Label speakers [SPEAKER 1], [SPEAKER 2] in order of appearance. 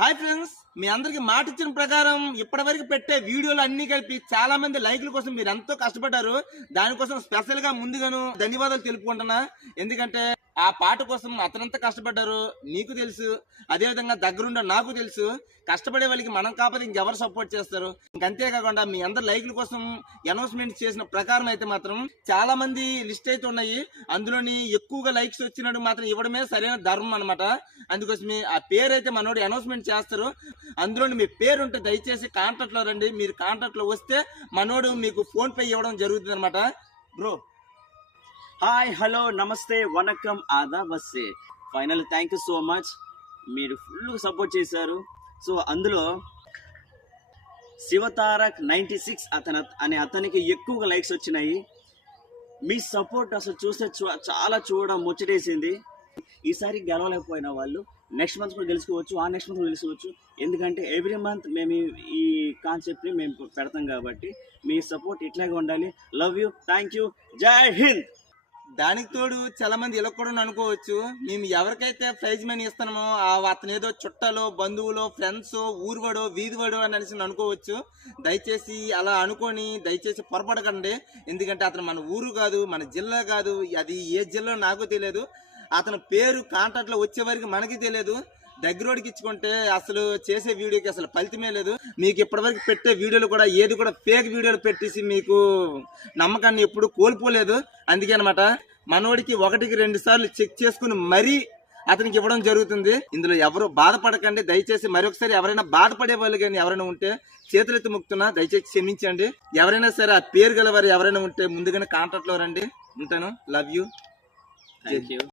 [SPEAKER 1] Hi friends మీ అందరికి మాట ఇచ్చిన ప్రకారం ఇప్పటివరకు పెట్టే వీడియోలు అన్ని కలిపి చాలా మంది లైక్ల కోసం మీరు ఎంతో కష్టపడ్డారు. దానికోసం స్పెషల్గా ముందుగాను ధన్యవాదాలు తెలుపుకుంటున్నా. ఎందుకంటే ఆ పాట కోసం అతనంతా కష్టపడ్డారు? నీకు తెలుసు. అదేవిధంగా దగ్గరుండో దగ్గరుండ నాకు తెలుసు. కష్టపడే వాళ్ళకి మనం కాకపోతే ఇంకెవరు సపోర్ట్ చేస్తారు? ఇంకంతేకాకుండా మీ అందరి లైక్ల కోసం అనౌన్స్మెంట్ చేసిన ప్రకారం అయితే మాత్రం చాలా మంది లిస్ట్ అయితే ఉన్నాయి. అందులోని ఎక్కువగా లైక్స్ వచ్చినట్టు మాత్రం ఇవ్వడమే సరైన ధర్మం అనమాట అందుకోసమే ఆ పేరు అయితే మనోడు అనౌన్స్మెంట్ చేస్తారు. అందులోని మీ పేరు ఉంటే దయచేసి కాంట్రాక్ట్లో రండి. మీరు కాంట్రాక్ట్లో వస్తే మనోడు మీకు ఫోన్పే ఇవ్వడం జరుగుతుంది అనమాట బ్రో
[SPEAKER 2] హాయ్ హలో నమస్తే వనకం ఆదా వస్తే. Final thank you so much మీరు ఫుల్ సపోర్ట్ చేశారు. సో అందులో శివతారక్ నైంటీ సిక్స్ అతను అనే అతనికి ఎక్కువగా లైక్స్ వచ్చినాయి. మీ సపోర్ట్ అసలు చూస్తే చూ- చాలా చూడడం ముచ్చటేసింది. ఈసారి గెలవలేకపోయిన వాళ్ళు నెక్స్ట్ మంత్ కూడా గెలుచుకోవచ్చు ఆ నెక్స్ట్ మంత్ కూడా గెలుచుకోవచ్చు. ఎందుకంటే ఎవ్రీ మంత్ మేము ఈ కాన్సెప్ట్ని మేము పెడతాం కాబట్టి మీ సపోర్ట్ ఇట్లాగే ఉండాలి. లవ్ యూ థ్యాంక్ యూ జై హింద్!
[SPEAKER 1] దానికి తోడు చాలా మంది ఇలా కూడా అనుకోవచ్చు. మేము ఎవరికైతే ప్రైజ్ మనీ ఇస్తున్నామో ఆ అతను ఏదో చుట్టాలో బంధువులో ఫ్రెండ్స్ ఊరువాడో వీధివాడో అని అనేసి అనుకోవచ్చు. దయచేసి అలా అనుకొని దయచేసి పొరపడకండి. ఎందుకంటే అతను మన ఊరు కాదు మన జిల్లా కాదు అది ఏ జిల్లా నాకు తెలియదు. అతని పేరు కాంటాక్ట్లో వచ్చే వరకు మనకి తెలియదు. దగ్గరోడికి ఇచ్చుకుంటే అసలు చేసే వీడియోకి అసలు ఫలితమే లేదు. మీకు ఇప్పటివరకు పెట్టే వీడియోలు కూడా ఏది కూడా ఫేక్ వీడియోలు పెట్టేసి మీకు నమ్మకాన్ని ఎప్పుడు కోల్పోలేదు. అందుకే అనమాట మనోడికి ఒకటికి రెండు సార్లు చెక్ చేసుకుని మరీ అతనికి ఇవ్వడం జరుగుతుంది. ఇందులో ఎవరు బాధపడకండి. దయచేసి మరొకసారి ఎవరైనా బాధపడే వాళ్ళు కానీ ఎవరైనా ఉంటే చేతులెత్తి ముక్తున్నా దయచేసి క్షమించండి. ఎవరైనా సరే ఆ పేరు గల వారు ఎవరైనా ఉంటే ముందుగానే కాంటాక్ట్లో రండి. ఉంటాను. Love
[SPEAKER 2] you